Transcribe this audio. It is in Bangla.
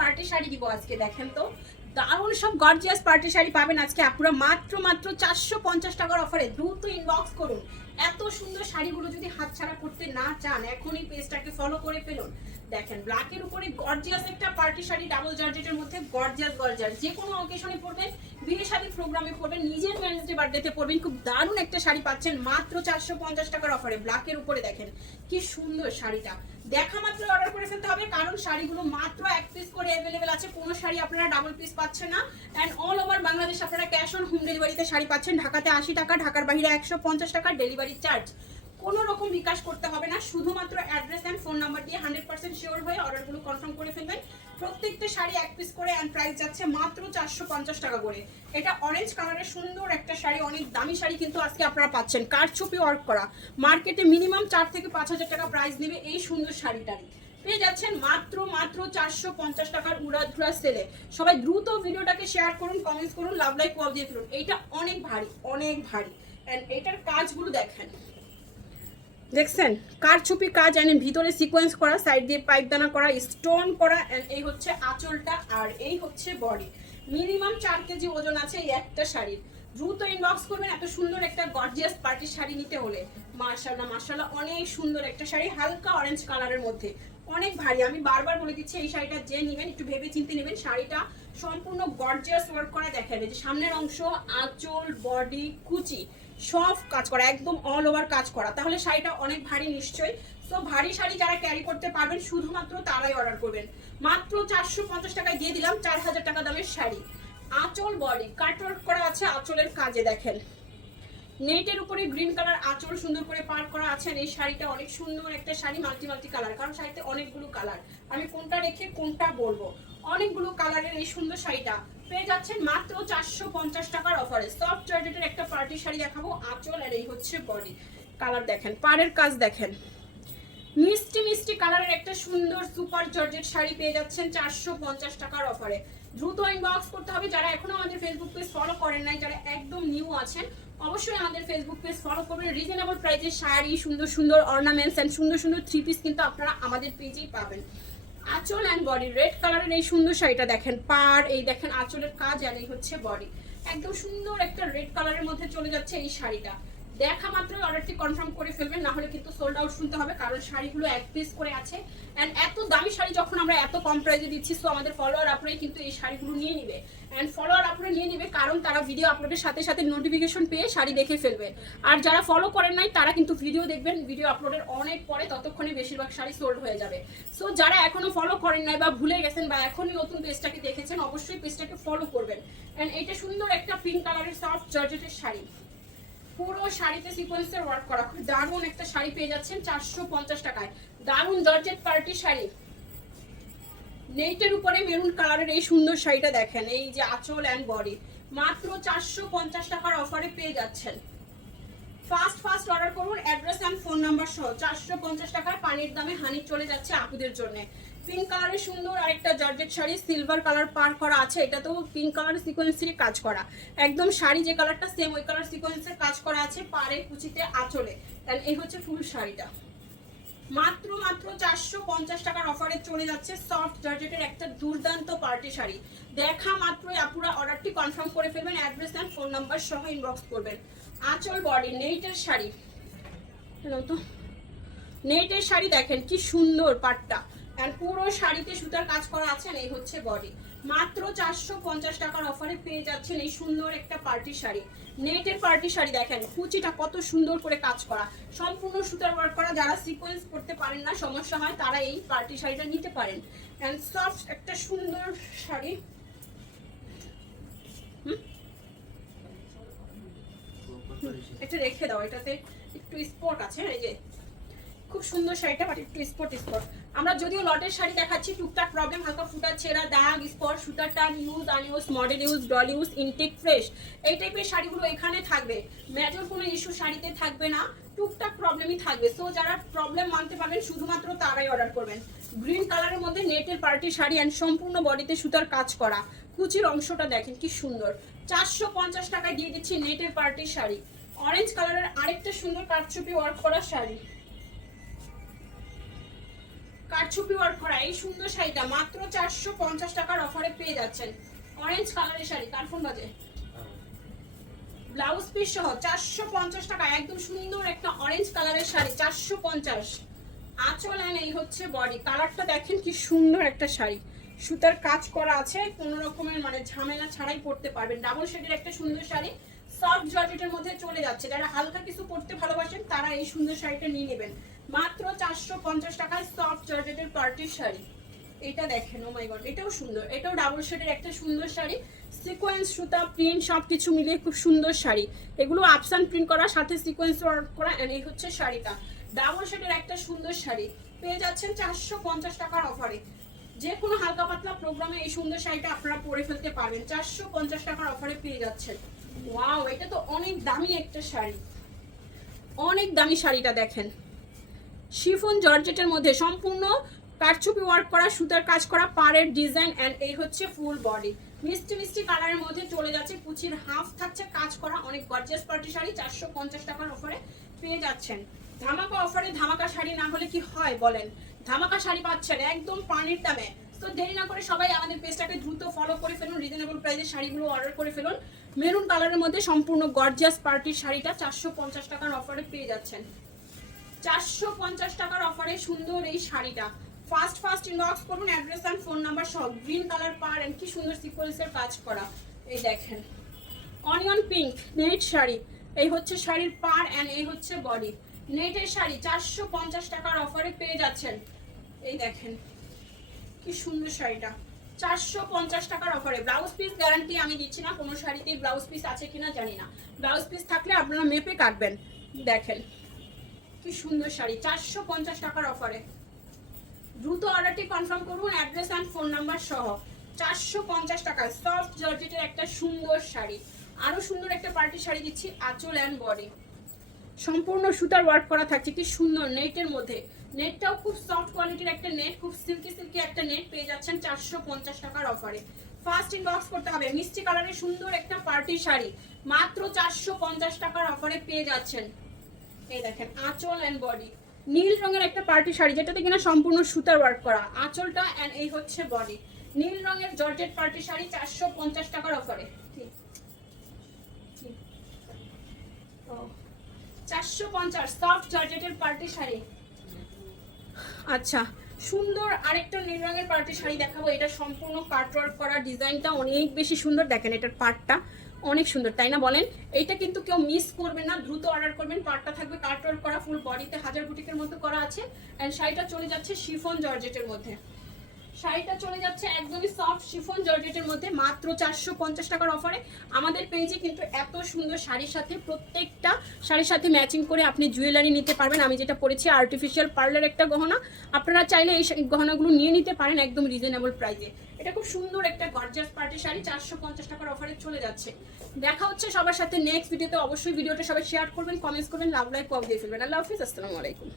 পার্টি শাড়ি দিব আজকে, দেখেন তো। দারুণ সব গর্জিয়াস পার্টি শাড়ি পাবেন আজকে আপনারা মাত্র মাত্র চারশো পঞ্চাশ টাকার অফারে দ্রুত ইনবক্স করুন। এত সুন্দর শাড়িগুলো যদি হাতছাড়া করতে না চান, এখনই পেজটাকে ফলো করে ফেলুন। দেখেন ব্ল্যাকের উপরে গর্জিয়াস একটা পার্টি শাড়ি ডাবল জর্জেটের মধ্যে গর্জিয়াস গর্জিয়াস যে কোনো অকেশনে পরবেন, বিয়ে শাড়ি প্রোগ্রামে পরবেন, নিজের ওয়েনসডে বার্থডেতে পরবেন, খুব দারুণ একটা শাড়ি পাচ্ছেন, মাত্র চারশো পঞ্চাশ টাকার অফারে ব্ল্যাকের উপরে দেখেন, কি সুন্দর শাড়িটা। দেখা মাত্র অর্ডার করে ফেলতে হবে, কারণ শাড়িগুলো মাত্র এক পিস করে অ্যাভেলেবেল আছে, কোনো শাড়ি আপনারা ডাবল পিস পাচ্ছেন না। অ্যান্ড অল ওভার বাংলাদেশ আপনারা ক্যাশ অন হোম ডেলিভারিতে শাড়ি পাচ্ছেন, ঢাকাতে আশি টাকা, ঢাকার বাইরে একশো পঞ্চাশ টাকা ডেলিভারি চার্জ কোনো রকম বিকাশ করতে হবে না, শুধুমাত্র অ্যাড্রেস অ্যান্ড ফোন নাম্বার দিয়ে হান্ড্রেড পার্সেন্ট শিওর হয়ে অর্ডারগুলো কনফার্ম করে ফেলবেন। প্রত্যেকটা শাড়ি এক পিস করে অ্যান্ড প্রাইস যাচ্ছে মাত্র চারশো পঞ্চাশ টাকা করে। এটা অরেঞ্জ কালারের সুন্দর একটা শাড়ি, অনেক দামি শাড়ি কিন্তু আজকে আপনারা পাচ্ছেন। কারচুপি ওয়ার্ক করা। মার্কেটে মিনিমাম চার থেকে পাঁচ হাজার টাকা প্রাইস নেবে এই সুন্দর শাড়িটারই। পেয়ে যাচ্ছেন মাত্র মাত্র চারশো পঞ্চাশ টাকার উড়াধুরা সেলে সবাই দ্রুত ভিডিওটাকে শেয়ার করুন কমেন্টস করুন লাভ লাইক কল দিয়ে ফেলুন এইটা অনেক ভারী অনেক ভারী। অ্যান্ড এটার কাজগুলো দেখেন। দেখছেন? কারচুপি কাজ এনে ভিতরে সিকোয়েন্স করা সাইড দিয়ে পাইপ দানা করা স্টোন করা, and এই হচ্ছে আঁচলটা আর এই হচ্ছে বডি মিনিমাম চার কেজি ওজন আছে এই একটা শাড়ির। দ্রুত ইনবক্স করবেন এত সুন্দর একটা গর্জিয়াস পার্টির শাড়ি নিতে হলে। মার্শাল্লাহ মার্শাল্লাহ, অনেক সুন্দর একটা শাড়ি, হালকা অরেঞ্জ কালারের মধ্যে। অনেক ভারী। আমি বারবার বলে দিচ্ছি, এই শাড়িটা যে নেবেন, একটু ভেবে চিন্তে নেবেন, শাড়িটা সম্পূর্ণ গর্জিয়াস ওয়ার্ক করা দেখাবে যে সামনের অংশ, আঁচল বডি কুচি, সব কাজ করা, একদম অল ওভার কাজ করা। তাহলে শাড়িটা অনেক ভারী নিশ্চয়ই। তো ভারী শাড়ি যারা ক্যারি করতে পারবেন, শুধুমাত্র তারাই অর্ডার করবেন। মাত্র চারশো পঞ্চাশ টাকায় দিয়ে দিলাম চার হাজার টাকা দামের শাড়ি। আঁচল বডি কাটওয়ার্ক করা আছে আঁচলের কাজে, দেখেন। নেটের উপরে গ্রিন কালার আঁচল সুন্দর করে পার করা আছে। এই শাড়িটা অনেক সুন্দর একটা শাড়ি মাল্টি মাল্টি কালার কারণ শাড়িতে অনেকগুলো কালার আমি কোনটা রেখে কোনটা বলব? অনেকগুলো কালারের এই সুন্দর শাড়িটা। পেয়ে যাচ্ছেন মাত্র চারশো পঞ্চাশ টাকার অফারে সফট জর্জেটের একটা পার্টি শাড়ি দেখাবো। আঁচল আর এই হচ্ছে বডি কালার দেখেন, পাড়ের কাজ দেখেন। মিষ্টি মিষ্টি কালারের একটা সুন্দর সুপার জর্জেট শাড়ি পেয়ে যাচ্ছেন চারশো পঞ্চাশ টাকার অফারে দ্রুত ইনবক্স করতে হবে। যারা এখনও আমাদের ফেসবুক পেজ ফলো করেন নাই, যারা একদম নিউ আছেন, অবশ্যই আমাদের ফেসবুক পেজ ফলো করবেন। রিজনেবল প্রাইসে শাড়ি, সুন্দর সুন্দর অর্নামেন্টস অ্যান্ড সুন্দর সুন্দর থ্রি পিস কিন্তু আপনারা আমাদের পেজেই পাবেন। আঁচল অ্যান্ড বডি রেড কালারের এই সুন্দর শাড়িটা দেখেন পার এই দেখেন আঁচলের কাজ আর এই হচ্ছে বডি একদম সুন্দর একটা রেড কালারের মধ্যে চলে যাচ্ছে এই শাড়িটা। দেখা মাত্র অর্ডারটি কনফার্ম করে ফেলবেন না হলে কিন্তু সোল্ড আউট শুনতে হবে, কারণ শাড়িগুলো এক পিস করে আছে। অ্যান্ড এত দামি শাড়ি যখন আমরা এত কম প্রাইসে দিচ্ছি সো আমাদের ফলোয়ার আপনারাই কিন্তু এই শাড়িগুলো নিয়ে নিবে। অ্যান্ড ফলোয়ার আপনারা নিয়ে নিবে কারণ তারা ভিডিও আপলোডের সাথে সাথে নোটিফিকেশন পেয়ে শাড়ি দেখে ফেলবে। আর যারা ফলো করেন নাই, তারা কিন্তু ভিডিও দেখবেন ভিডিও আপলোডের অনেক পরে ততক্ষণে বেশিরভাগ শাড়ি সোল্ড হয়ে যাবে। সো যারা এখনও ফলো করেন নাই বা ভুলে গেছেন বা এখনই নতুন পেজটাকে দেখেছেন, অবশ্যই পেজটাকে ফলো করবেন। অ্যান্ড এটা সুন্দর একটা পিঙ্ক কালারের সফট জর্জেটের শাড়ি। পুরো শাড়িতে সিকোয়েন্সের ওয়ার্ক করা। খুব দারুণ একটা শাড়ি পেয়ে যাচ্ছেন চারশো পঞ্চাশ টাকায়। দারুণ জর্জেট পার্টি শাড়ি। নেটের উপরে মেরুন কালারের এই সুন্দর শাড়িটা দেখেন, এই যে আঁচল অ্যান্ড বডি মাত্র চারশো পঞ্চাশ টাকার অফারে পেয়ে যাচ্ছেন। ফাস্ট ফাস্ট অর্ডার করুন অ্যাড্রেস অ্যান্ড ফোন নাম্বার সহ চারশো পঞ্চাশ টাকার পানির দামে হানি চলে যাচ্ছে আপুদের জন্য। পিঙ্ক কালারের সুন্দর আরেকটা জর্জেট শাড়ি সিলভার কালার পার করা আছে। এটা তো পিঙ্ক কালার সিকোয়েন্সেরই কাজ করা। একদম শাড়ি যে কালারটা সেম ওই কালার সিকোয়েন্সের কাজ করা আছে পারে কুচিতে, আঁচলে। অ্যান্ড এই হচ্ছে ফুল শাড়িটা। মাত্র মাত্র চারশো পঞ্চাশ টাকার অফারে চলে যাচ্ছে সফট জর্জেটের একটা দুর্দান্ত পার্টি শাড়ি। দেখা মাত্রই আপুরা অর্ডারটি কনফার্ম করে ফেলবেন অ্যাড্রেস অ্যান্ড ফোন নাম্বার সহ ইনবক্স করবেন। আঁচল বডি নেটের শাড়ি। তো? নেটের শাড়ি দেখেন কি সুন্দর পাটটা অ্যান্ড পুরো শাড়িতে সুতার কাজ করা আছে এই হচ্ছে বডি মাত্র চারশো পঞ্চাশ টাকার অফারে পেয়ে যাচ্ছেন এই সুন্দর একটা পার্টি শাড়ি। নেটের পার্টি শাড়ি দেখেন কুচিটা কত সুন্দর করে কাজ করা। সম্পূর্ণ সুতার ওয়ার্ক করা যারা সিকোয়েন্স করতে পারেন না সমস্যা হয় তারা এই পার্টি শাড়িটা নিতে পারেন। অ্যান্ড সফট একটা সুন্দর শাড়ি। হুম? এটা রেখে দাও এটাতে একটু স্পট আছে এই যে খুব সুন্দর শাড়িটা বাট একটু স্পট স্পট আমরা যদিও লটের শাড়ি দেখাচ্ছি, টুকটাক প্রবলেম হালকা ফুটার ছেঁড়া দাগ স্পট সুতার টান use unuse model use doll use intact fresh এই টাইপের শাড়িগুলো এখানে থাকবে। মেজর কোনো ইস্যু শাড়িতে থাকবে না, টুকটাক প্রবলেমই থাকবে। সো যারা প্রবলেম মানতে পারবেন, শুধুমাত্র তারাই অর্ডার করবেন। গ্রিন কালারের মধ্যে নেটের পার্টি শাড়ি অ্যান্ড সম্পূর্ণ বডিতে সুতার কাজ করা। কুচির অংশটা দেখেন, কি সুন্দর। চারশো পঞ্চাশ টাকায় দিয়ে দিচ্ছি নেটের পার্টি শাড়ি। অরেঞ্জ কালারের আরেকটা সুন্দর কাটচুপি ওয়ার্ক করা শাড়ি। কারচুপি ওয়ার্ক করা, এই সুন্দর শাড়িটা মাত্র চারশো পঞ্চাশ টাকার অফারে পেয়ে যাচ্ছেন। অরেঞ্জ কালারের শাড়ি, কার ফোন বাজে? ব্লাউজ পিস সহ চারশো পঞ্চাশ টাকা, একদম সুন্দর একটা অরেঞ্জ কালারের শাড়ি, চারশো পঞ্চাশ। আঁচল অ্যান্ড এই হচ্ছে বডি কালারটা দেখেন কি সুন্দর একটা শাড়ি। সুতার কাজ করা আছে, কোনো রকমের মানে ঝামেলা ছাড়াই পরতে পারবেন। ডাবল শেডের একটা সুন্দর শাড়ি সফট জর্জেটের মধ্যে চলে যাচ্ছে। যারা হালকা কিছু পরতে ভালোবাসেন, তারা এই সুন্দর শাড়িটা নিয়ে নেবেন। মাত্র চারশো পঞ্চাশ টাকায় সফট জর্জেটের পার্টির শাড়ি। এটা দেখেন ও মাই গড এটাও সুন্দর, এটাও ডাবল শেডের একটা সুন্দর শাড়ি। সিকোয়েন্স সুতা প্রিন্ট সব কিছু মিলিয়ে খুব সুন্দর শাড়ি। এগুলো আপসান প্রিন্ট করা, সাথে সিকোয়েন্স ওয়ার্ক করা এই হচ্ছে শাড়িটা। ডাবল শেডের একটা সুন্দর শাড়ি। পেয়ে যাচ্ছেন চারশো পঞ্চাশ টাকার অফারে যে কোনো হালকা পাতলা প্রোগ্রামে এই সুন্দর শাড়িটা আপনারা পরে ফেলতে পারবেন। চারশো পঞ্চাশ টাকার অফারে পেয়ে যাচ্ছেন। ওয়াও এটা তো অনেক দামি একটা শাড়ি। অনেক দামি শাড়িটা দেখেন। শিফন জর্জেটের মধ্যে সম্পূর্ণ কারচুপি ওয়ার্ক করা, সুতার কাজ করা, পাড়ের ডিজাইন অ্যান্ড এই হচ্ছে ফুল বডি মিষ্টি মিষ্টি কালারের মধ্যে চলে যাচ্ছে, কুচির হাফ থাকছে, কাজ করা অনেক গর্জিয়াস পার্টি শাড়ি, চারশো পঞ্চাশ টাকার অফারে পেয়ে যাচ্ছেন। ধামাকা অফারে ধামাকা শাড়ি না হলে কি হয় বলেন? ধামাকা শাড়ি পাচ্ছেন, একদম পানির দামে। তো দেরি না করে সবাই আমাদের পেজটাকে দ্রুত ফলো করে ফেলুন রিজনেবল প্রাইসের শাড়িগুলো অর্ডার করে ফেলুন। মেরুন কালারের মধ্যে সম্পূর্ণ গর্জিয়াস পার্টির শাড়িটা চারশো পঞ্চাশ টাকার অফারে পেয়ে যাচ্ছেন। চারশো পঞ্চাশ টাকার অফারে সুন্দর এই শাড়িটা। ফার্স্ট ফার্স্ট ইনবক্স করুন অ্যাড্রেস অ্যান্ড ফোন নাম্বার সব গ্রিন কালার পার এন্ড কি সুন্দর সিকোয়েন্সের কাজ করা। এই দেখেন অনিয়ন পিঙ্ক নেট শাড়ি। এই হচ্ছে শাড়ির পার অ্যান্ড এই হচ্ছে বডি নেটের শাড়ি চারশো পঞ্চাশ টাকার অফারে পেয়ে যাচ্ছেন। এই দেখেন, কি সুন্দর শাড়িটা। চারশো পঞ্চাশ টাকার অফারে ব্লাউজ পিস গ্যারান্টি আমি দিচ্ছি না, কোনো শাড়িতেই ব্লাউজ পিস আছে কিনা জানি না। ব্লাউজ পিস থাকলে আপনারা মেপে কাটবেন। দেখেন কি সুন্দর শাড়ি। চারশো পঞ্চাশ টাকার অফারে দ্রুত অর্ডারটি কনফার্ম করুন অ্যাড্রেস অ্যান্ড ফোন নাম্বার সহ। চারশো পঞ্চাশ টাকা সফট জর্জেটের একটা সুন্দর শাড়ি। আরও সুন্দর একটা পার্টি শাড়ি দিচ্ছি, আঁচল অ্যান্ড বডি সম্পূর্ণ সুতার ওয়ার্ক করা থাকছে, কি সুন্দর নেটের মধ্যে। নেটটাও খুব সফট কোয়ালিটির একটা নেট খুব সিল্কি সিল্কি একটা নেট পেয়ে যাচ্ছেন চারশো পঞ্চাশ টাকার অফারে ফার্স্ট ইনবক্স করতে হবে, মিষ্টি কালারের সুন্দর একটা পার্টি শাড়ি। মাত্র চারশো পঞ্চাশ টাকার অফারে পেয়ে যাচ্ছেন। এই দেখেন, আঁচল অ্যান্ড বডি নীল রঙের একটা পার্টি শাড়ি, যেটাতে কিনা সম্পূর্ণ সুতার ওয়ার্ক করা। আঁচলটা অ্যান্ড এই হচ্ছে বডি নীল রঙের জর্জেট পার্টি শাড়ি চারশো পঞ্চাশ টাকার অফারে চারশো পঞ্চাশ সফট জর্জেটের পার্টি শাড়ি। আচ্ছা সুন্দর আরেকটা নীল রঙের পার্টি শাড়ি দেখাবো। এটা সম্পূর্ণ কাট ওয়ার্ক করা। ডিজাইনটা অনেক বেশি সুন্দর। দেখেন এটার পার্টটা অনেক সুন্দর, তাই না বলেন? এইটা কিন্তু কেউ মিস করবেন না, দ্রুত অর্ডার করবেন পার্টটা থাকবে কাট ওয়ার্ক করা ফুল বডিতে হাজার বুটিকের মতো করা আছে অ্যান্ড শাড়িটা চলে যাচ্ছে শিফন জর্জেটের মধ্যে। শাড়িটা চলে যাচ্ছে একদমই সফট শিফন জর্জেটের মধ্যে, মাত্র চারশো পঞ্চাশ টাকার অফারে আমাদের পেজে কিন্তু এত সুন্দর শাড়ির সাথে, প্রত্যেকটা শাড়ির সাথে ম্যাচিং করে আপনি জুয়েলারি নিতে পারবেন। আমি যেটা পরেছি আর্টিফিশিয়াল পার্লার একটা গহনা। আপনারা চাইলে এই গহনাগুলো নিয়ে নিতে পারেন একদম রিজনেবল প্রাইসে এটা খুব সুন্দর একটা গর্জাস পার্টি শাড়ি, চারশো পঞ্চাশ টাকার অফারে চলে যাচ্ছে। দেখা হচ্ছে সবার সাথে নেক্সট ভিডিওতে অবশ্যই ভিডিওটা সবাই শেয়ার করবেন কমেন্টস করবেন লাভ লাইক কম দিয়ে ফেলবেন। আল্লাহ হাফিজ, আসসালামু আলাইকুম।